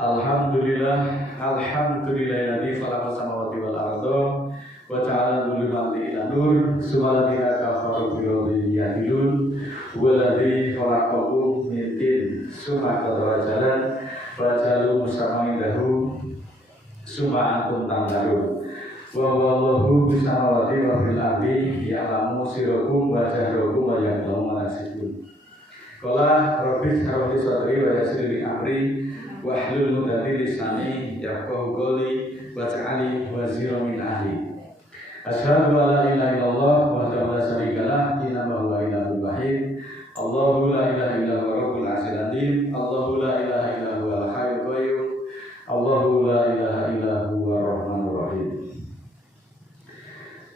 Alhamdulillahilladzi khalaqa samawati wal arda wa ja'ala dhulumati ila nur subhanallazi kafaru bi rabbil yadilun waladzi khalaqakum min tin summa qadara jalan wa jalu musamaindahu summa antum tamdarun wa wallahu bisamawati wa fil ardi ya'lamu sirrakum wa jahrakum wa ya'lamu ma tasifun. Qala rabbi shrah li sadri wa yassir li amri wahlul 'uqdatam lisani yafqahu qawli waj'alni waziran min ahli. Asyhadu an la ilaha illallah wahdahu la syarika lah innahu huwa ilahul wahid. Allahu la ilaha illa huwa rabbul arsyil azim. Allahu la ilaha illa huwal hayyul qayyum. Allahu la ilaha illa huwa rahmanur rahim.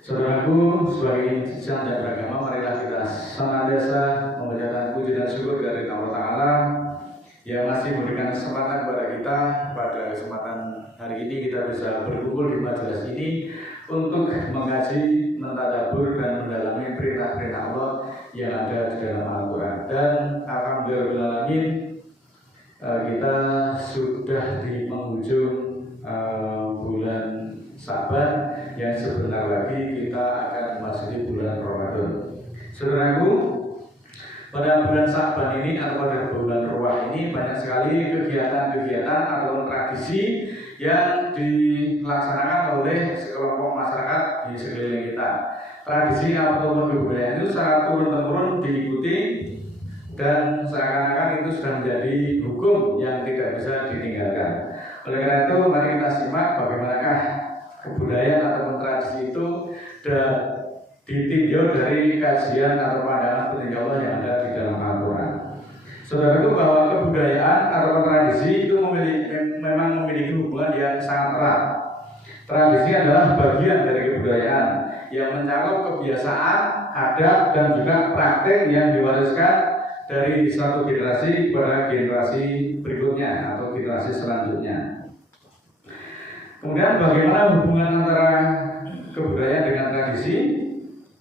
Saudaraku, sebagai insan dan beragama, marilah kita senantiasa memanjatkan puji dan syukur dari Allah Ta'ala yang masih memberikan kesempatan kepada kita. Pada kesempatan hari ini kita bisa berkumpul di majelis ini untuk mengkaji, mentadabbur dan mendalami perintah-perintah Allah yang ada di dalam Al-Quran. Dan alhamdulillah kita sudah di penghujung bulan Sa'ban yang sebentar lagi kita akan memasuki bulan Ramadan. Saudaraku, pada bulan Sa'ban ini atau pada bulan Ruwah ini banyak sekali kegiatan-kegiatan atau tradisi yang dilaksanakan oleh sekelompok masyarakat di sekeliling kita. Tradisi atau kebudayaan itu secara turun-temurun diikuti dan seakan-akan itu sudah menjadi hukum yang tidak bisa ditinggalkan. Oleh karena itu, mari kita simak bagaimanakah kebudayaan atau tradisi itu ditinjau dari kajian atau pandangan petinjau Allah yang ada di dalam Al-Quran. Saudaraku, bahwa kebudayaan atau tradisi itu memang memiliki hubungan yang sangat erat. Tradisi adalah bagian dari kebudayaan yang mencakup kebiasaan, adat, dan juga praktek yang diwariskan dari satu generasi kepada generasi berikutnya atau generasi selanjutnya. Kemudian bagaimana hubungan antara kebudayaan dengan tradisi?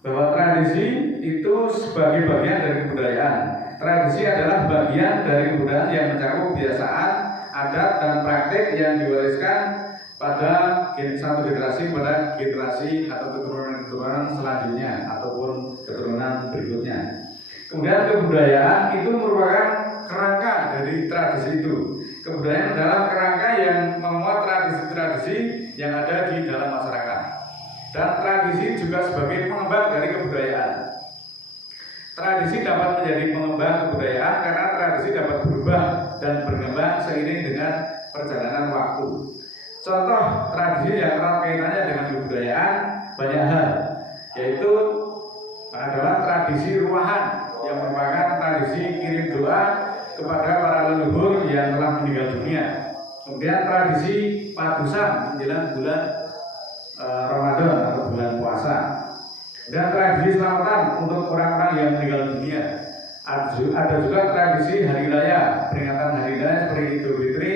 Bahwa tradisi itu sebagai bagian dari kebudayaan. Tradisi adalah bagian dari kebudayaan yang mencakup kebiasaan, adat, dan praktek yang diwariskan pada satu generasi pada generasi atau keturunan selanjutnya ataupun keturunan berikutnya. Kemudian kebudayaan itu merupakan kerangka dari tradisi itu. Kebudayaan adalah kerangka yang memuat tradisi-tradisi yang ada di dalam masyarakat. Dan tradisi juga sebagai pengembang dari kebudayaan. Tradisi dapat menjadi pengembang kebudayaan karena tradisi dapat berubah dan berkembang seiring dengan perjalanan waktu. Contoh tradisi yang erat kaitannya dengan kebudayaan banyak hal, yaitu adalah tradisi ruahan yang merupakan tradisi kirim doa kepada para leluhur yang telah meninggal dunia. Kemudian tradisi padusan menjelang bulan Ramadan atau bulan puasa. Dan tradisi selamatan untuk orang-orang yang meninggal dunia. Ada juga tradisi hari raya, peringatan hari raya seperti Idul Fitri,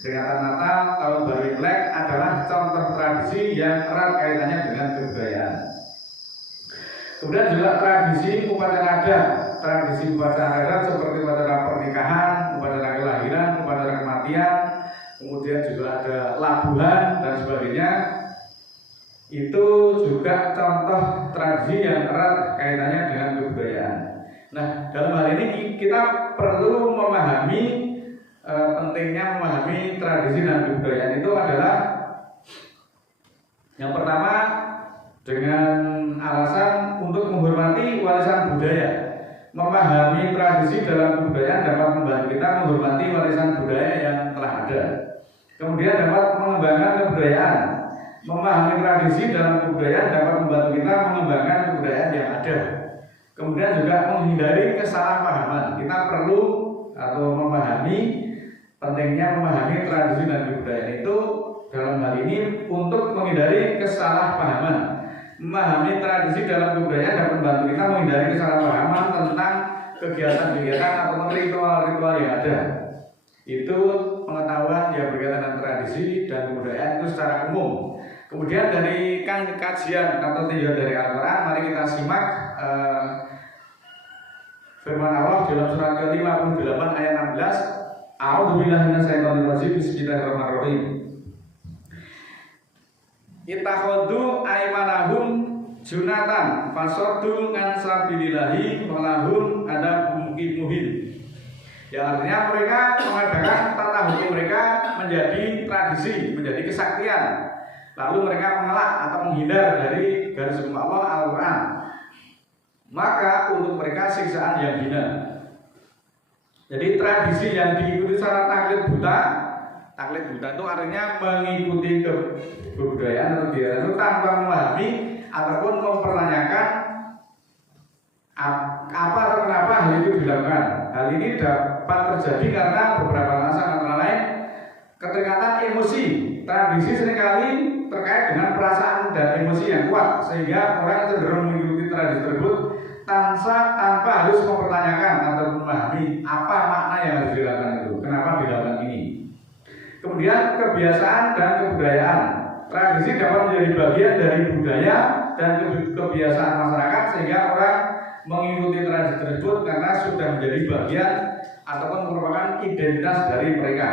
peringatan Natal, Tahun Baru Imlek adalah contoh tradisi yang erat kaitannya dengan kebudayaan. Kemudian juga tradisi upacara adat. Tradisi upacara adat seperti upacara pernikahan, upacara kelahiran, upacara kematian, kemudian juga ada labuhan dan sebagainya. Itu juga contoh tradisi yang erat kaitannya dengan kebudayaan. Nah, dalam hal ini kita perlu memahami pentingnya memahami tradisi dan kebudayaan itu adalah yang pertama dengan alasan untuk menghormati warisan budaya. Memahami tradisi dalam kebudayaan dapat membantu kita menghormati warisan budaya yang telah ada. Kemudian dapat mengembangkan kebudayaan. Memahami tradisi dalam kebudayaan dapat membantu kita mengembangkan kebudayaan yang ada. Kemudian juga menghindari kesalahpahaman. Kita perlu atau memahami pentingnya memahami tradisi dan kebudayaan itu dalam hal ini untuk menghindari kesalahpahaman. Memahami tradisi dalam kebudayaan dapat membantu kita menghindari kesalahpahaman tentang kegiatan-kegiatan atau ritual-ritual yang ada. Itu pengetahuan yang berkaitan dengan tradisi dan kebudayaan itu secara umum. Kemudian dari kajian atau tinjauan dari Al-Quran, mari kita simak firman Allah dalam surat ke-58 ayat 16. A'udzubillahi minasyaitonirrajim. Bismillahirrahmanirrahim. Ittakhadhu aymanahum junatan fasaddu ngan sabilillahi walahum adabun muhin. Ya, artinya mereka mengadakan tata hukum mereka menjadi tradisi, menjadi kesaktian. Lalu mereka mengelak atau menghindar dari garis hukum Allah Al-Quran. Maka untuk mereka siksaan yang hina. Jadi tradisi yang diikuti secara taklid buta itu artinya mengikuti kebudayaan atau biasa itu tanpa memahami ataupun mempertanyakan apa atau kenapa hal itu dilakukan. Hal ini dapat terjadi karena beberapa alasan, antara lain keterikatan emosi. Tradisi seringkali terkait dengan perasaan dan emosi yang kuat, sehingga orang cenderung mengikuti tradisi tersebut tanpa harus mempertanyakan atau memahami apa makna yang harus dilakukan itu, kenapa dilakukan ini. Kemudian kebiasaan dan kebudayaan. Tradisi dapat menjadi bagian dari budaya dan kebiasaan masyarakat, sehingga orang mengikuti tradisi tersebut karena sudah menjadi bagian ataupun merupakan identitas dari mereka.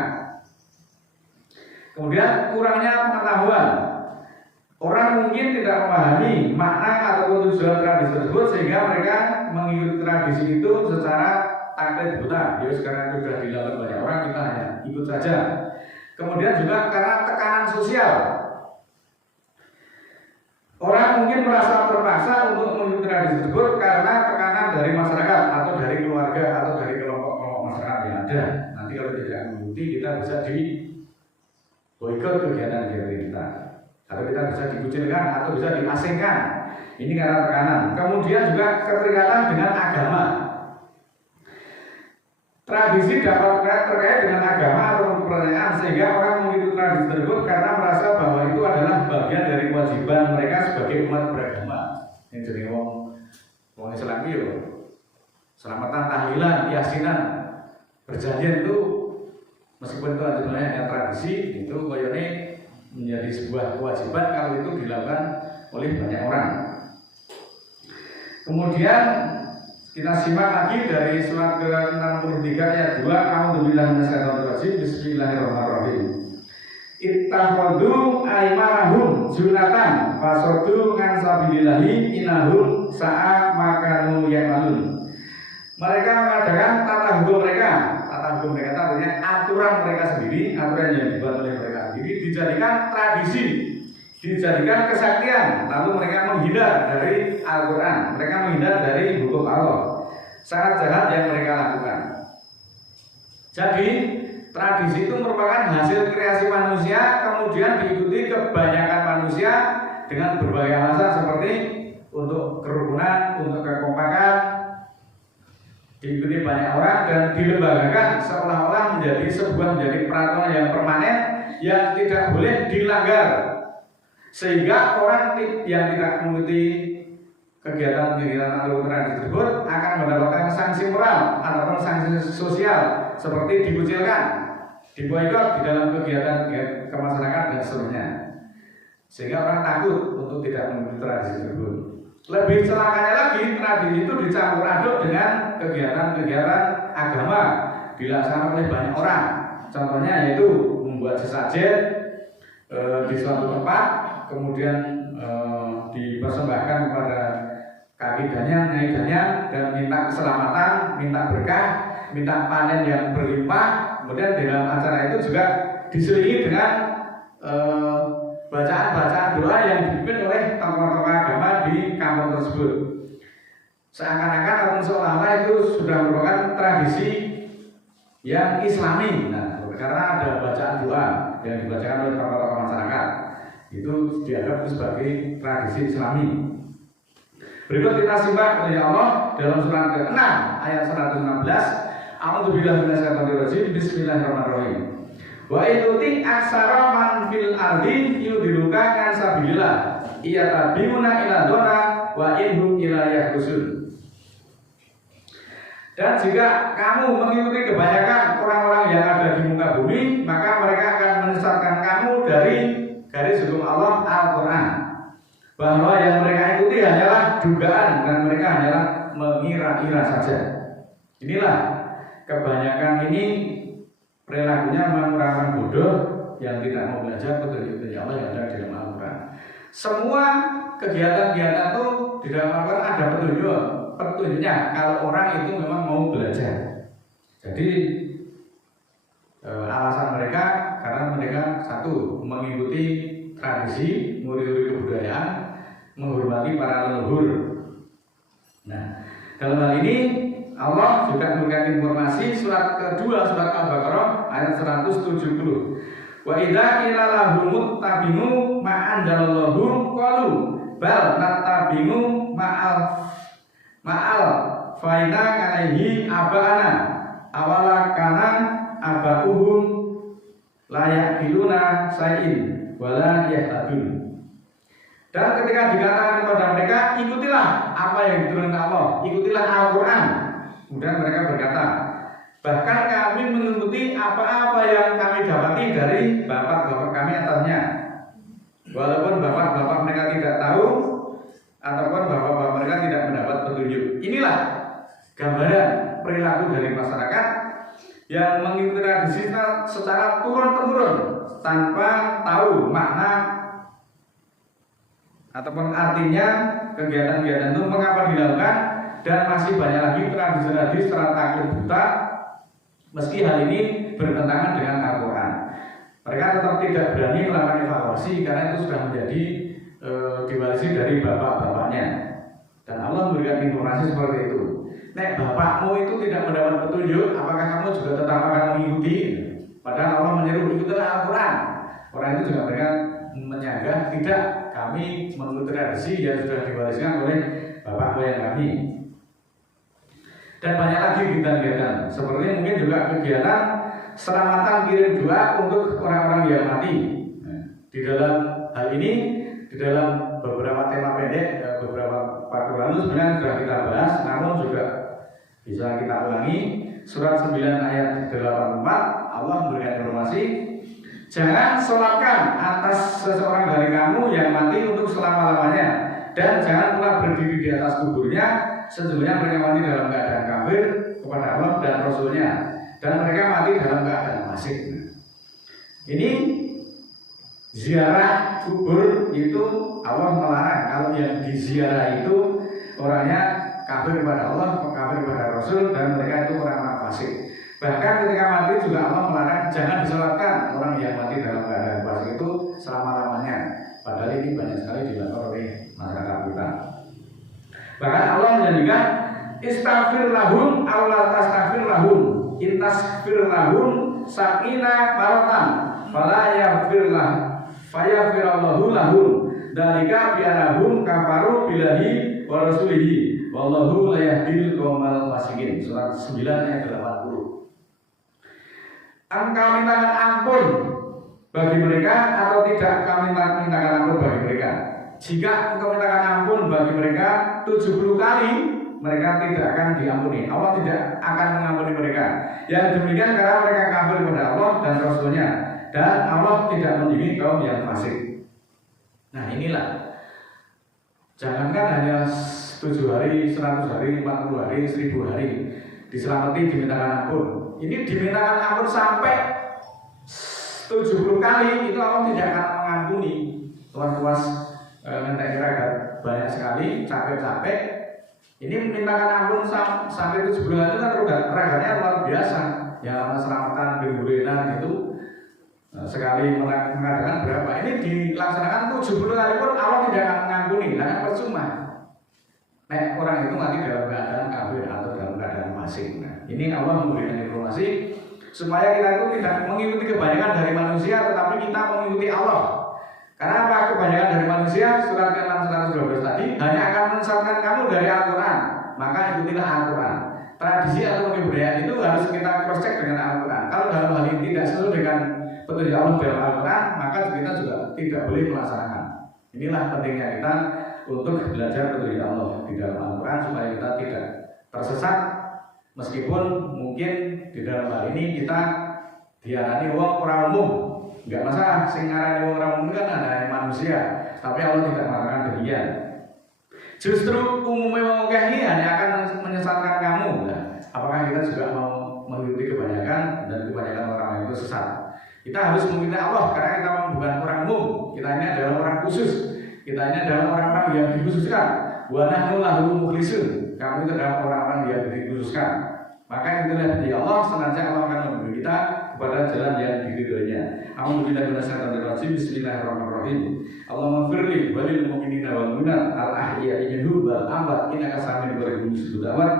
Kemudian kurangnya pengetahuan. Orang mungkin tidak memahami makna ataupun tujuan tradisi tersebut, sehingga mereka mengikuti tradisi itu secara taklid buta. Ya, sekarang sudah dilakukan banyak orang, kita hanya ikut saja. Kemudian juga karena tekanan sosial. Orang mungkin merasa terpaksa untuk mengikuti tradisi tersebut karena tekanan dari masyarakat atau dari keluarga atau dari kelompok-kelompok masyarakat yang ada. Nanti kalau tidak mengikuti, kita bisa di boikot kegiatan-kegiatan kita, atau kita bisa dikucilkan atau bisa diasingkan. Ini karena tekanan. Kemudian juga keterikatan dengan agama. Tradisi dapat terkait dengan agama atau kepercayaan, sehingga orang mengikuti tradisi tersebut karena merasa bahwa itu adalah bagian dari kewajiban mereka sebagai umat beragama. Yang jadi wong Islam itu selamatan, tahlilan, yasinan, perjanjian itu meskipun itu sebenarnya hanya tradisi, itu koyone menjadi sebuah kewajiban kalau itu dilakukan oleh banyak orang. Kemudian kita simak lagi dari surat ke-63 ayat 2. A'udzubillahi minasyaitonirrajim. Bismillahirrahmanirrahim. Ittakhadhu aymanahum junatan fasaddu ngan sabilillahi innahum sa'a ma kanu ya'malun. Mereka mengadakan tata hukum mereka. Tata hukum mereka artinya aturan mereka sendiri, aturan yang dibuat oleh mereka sendiri, dijadikan tradisi, dijadikan kesaktian. Lalu mereka menghindar dari Al-Quran, mereka menghindar dari hukum Allah. Sangat jahat yang mereka lakukan. Jadi tradisi itu merupakan hasil kreasi manusia, kemudian diikuti kebanyakan manusia dengan berbagai alasan, seperti untuk kerukunan, untuk kekompakan, diikuti banyak orang dan dilembagakan seolah-olah menjadi peraturan yang permanen yang tidak boleh dilanggar, sehingga orang yang tidak mengikuti kegiatan-kegiatan tradisi tersebut akan mendapatkan sanksi moral ataupun sanksi sosial, seperti dikucilkan, diboikot di dalam kegiatan kemasyarakatan dan seterusnya, sehingga orang takut untuk tidak mengikuti tradisi tersebut. Lebih celakanya lagi, tradisi itu dicampur aduk dengan kegiatan-kegiatan agama dilaksanakan oleh banyak orang. Contohnya yaitu membuat sesajen di suatu tempat, kemudian dipersembahkan kepada kakidanya, nyai dan minta keselamatan, minta berkah, minta panen yang berlimpah. Kemudian di dalam acara itu juga diselingi dengan bacaan-bacaan doa yang dipimpin oleh tokoh-tokoh agama di kampung tersebut. Seakan-akan ataupun seolah-olah itu sudah merupakan tradisi yang Islami. Nah, karena ada bacaan doa yang dibacakan oleh tokoh-tokoh masyarakat, itu dianggap sebagai tradisi Islami. Berikut kita simak dari Allah dalam surat ke-6 ayat 116. A'udzubillahi minasyaitonirrajim. Bismillahirrahmanirrahim. Wa ituti aksara man fil ardi yudiluka kan sabilillah iyatabiuna ila dona wa inhum ila yahdusun. Dan jika kamu mengikuti kebanyakan orang-orang yang ada di muka bumi, maka mereka akan menyesatkan kamu dari garis hukum Allah Al-Quran, bahwa yang mereka ikuti hanyalah dugaan dan mereka hanyalah mengira-kira saja. Inilah kebanyakan ini perilakunya memang orang-orang bodoh yang tidak mau belajar petunjuk-petunjuk Allah yang ada di dalam Al-Quran. Semua kegiatan-kegiatan itu di dalam Al-Quran ada petunjuknya kalau orang itu memang mau belajar. Jadi alasan mereka karena mereka satu mengikuti tradisi, nguri-nguri kebudayaan, menghormati para leluhur. Nah, dalam hal ini Allah juga memberikan informasi surat kedua surat Al-Baqarah ayat 170. Wa idza qila lahum muttabi'u ma anzalallahu qalu bal nattabi'u ma'al faina alaihi abana awala kana abauhum la yaqiluna sayin wala yahtadun. Dan ketika dikatakan kepada mereka, ikutilah apa yang diturunkan Allah, ikutilah Al-Quran. Kemudian mereka berkata, bahkan kami mengikuti apa-apa yang kami dapati dari bapak-bapak kami atasnya. Walaupun bapak-bapak mereka tidak tahu, ataupun bapak-bapak mereka tidak mendapat petunjuk. Inilah gambaran perilaku dari masyarakat yang mengikuti tradisi secara turun-temurun tanpa tahu makna ataupun artinya kegiatan-kegiatan itu mengapa dilakukan, dan masih banyak lagi tradisi-tradisi secara taklid buta meski hal ini bertentangan dengan Al-Quran. Mereka tetap tidak berani melakukan evaluasi karena itu sudah menjadi diwarisi dari bapak-bapaknya, dan Allah memberikan informasi seperti itu. Nek bapakmu itu tidak mendapat petunjuk, apakah kamu juga tetap akan mengikuti? Padahal Allah menyeru ikutilah Al-Quran. Orang itu juga mereka menyanggah, tidak, kami mengikuti tradisi yang sudah diwariskan oleh bapak moyang kami. Dan banyak lagi kegiatan-kegiatan seperti mungkin juga kegiatan selamatan kirim doa untuk orang-orang yang mati. Di dalam hal ini, di dalam beberapa tema pendek, beberapa waktu lalu sebenarnya sudah kita bahas, namun juga bisa kita ulangi. Surat 9 ayat 84 Allah memberikan informasi, jangan sholatkan atas seseorang dari kamu yang mati untuk selama-lamanya, dan jangan pula berdiri di atas kuburnya, sesungguhnya mereka mati dalam keadaan kafir kepada Allah dan Rasulnya, dan mereka mati dalam keadaan fasik. Ini ziarah kubur itu Allah melarang. Kalau yang diziarah itu orangnya kafir kepada Allah, kafir kepada Rasul, dan mereka itu orang-orang fasik. Bahkan ketika mati juga Allah melarang jangan disolatkan orang yang mati dalam keadaan fasik itu selama-lamanya. Padahal ini banyak sekali dilakukan oleh masyarakat kita. Bahkan Allah menjanjikan istaghfir lahum aw la tastaghfir lahum in taghfir lahum sakina maratan fala yaghfir lahum fayaghfirallahu lahum dzalika bi'annahum kafaru billahi wa rasulihi wallahu la yahdil qaumal fasiqin. Surat 9 ayat 80. Engkau mintakan ampun bagi mereka atau tidak kami mintakan ampun bagi mereka. Jika engkau mintakan ampun bagi mereka 70 kali, mereka tidak akan diampuni. Allah tidak akan mengampuni mereka. Yang demikian karena mereka kafir kepada Allah dan Rasulnya, dan Allah tidak mendidik kaum yang fasik. Nah inilah, jangankan hanya 7 hari, 100 hari, 40 hari, 1000 hari diselamati dimintakan ampun. Ini dimintakan ampun sampai 70 kali, itu Allah tidak akan mengampuni. Tuas-tuas mentek ragat banyak sekali, capek-capek. Ini memintakan ampun sampai 70 kali itu kan ragatnya luar biasa. Ya selamatan gemburenan itu sekali mengadakan berapa? Ini dilaksanakan 70 kali pun Allah tidak akan mengampuni. Nah percuma. Nek orang itu mati dalam keadaan kafir atau dalam keadaan fasik. Nah, ini Allah memberikan informasi supaya kita itu tidak mengikuti kebanyakan dari manusia, tetapi kita mengikuti Allah. Karena apa? Kebanyakan dari manusia, surat ke-6 112 tadi hanya akan menyesatkan kamu dari Al-Quran. Maka ikutilah Al-Quran. Tradisi atau kebudayaan itu harus kita cross check dengan Al-Quran. Kalau dalam hal ini tidak sesuai dengan petunjuk Allah dalam Al-Quran, maka kita juga tidak boleh melaksanakan. Inilah pentingnya kita untuk belajar petunjuk Allah di dalam Al-Quran supaya kita tidak tersesat. Meskipun mungkin di dalam hal ini kita diarani wong ora umum, enggak masalah. Sing ngarani wong ora umum kan ada manusia, tapi Allah tidak mengatakan demikian. Justru umumnya wong akeh ini hanya akan menyesatkan kamu. Nah, apakah kita juga mau mengikuti kebanyakan dan kebanyakan orang yang tersesat. Kita harus meminta Allah karena kita bukan orang umum. Kita ini adalah orang khusus. Kita ini adalah orang-orang yang dikhususkan. Wa nahnu lahu mukhlisun. Kamu itu adalah orang-orang yang dikhususkan. Maka itulah di Allah senantiasa Allah akan memberi kita kepada jalan yang diridhoinya. Alhamdulillah billahi bismillahirrahmanirrahim. Allahumma firli walil mu'minina wal mu'minat al ahya'i minhum wal amwat innaka sami'un qaribun sujud da'wat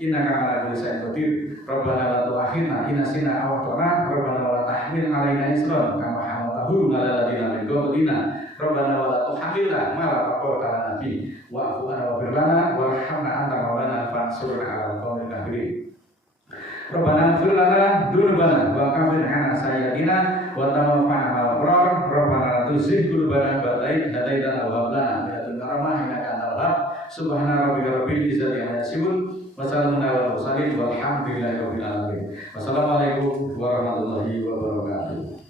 innaka ala kulli shay'in qadir. Rabbana la tu'akhidna in nasina aw akhtana. Rabbana wa la tahmil 'alaina isran kama hamaltahu 'alal ladzina min qablina. Rabbana wa la tuhammilna ma la taqata lana nabi wa'fu 'anna waghfir lana warhamna anta maulana fansurna 'alal qaumil kafirin. Rabbana ighfir lana dzunubana wa kaffir 'anna sayyi'atina wa tawaffana ma'al abrar. Rabbana la tuzigh qulubana ba'da idh hadaitana wa hab lana min ladunka rahmah innaka antal wahhab. Subhana rabbika rabbil izzati 'amma yasifun wa salamun 'alal mursalin walhamdulillahi rabbil alamin. Wassalamualaikum warahmatullahi wabarakatuh.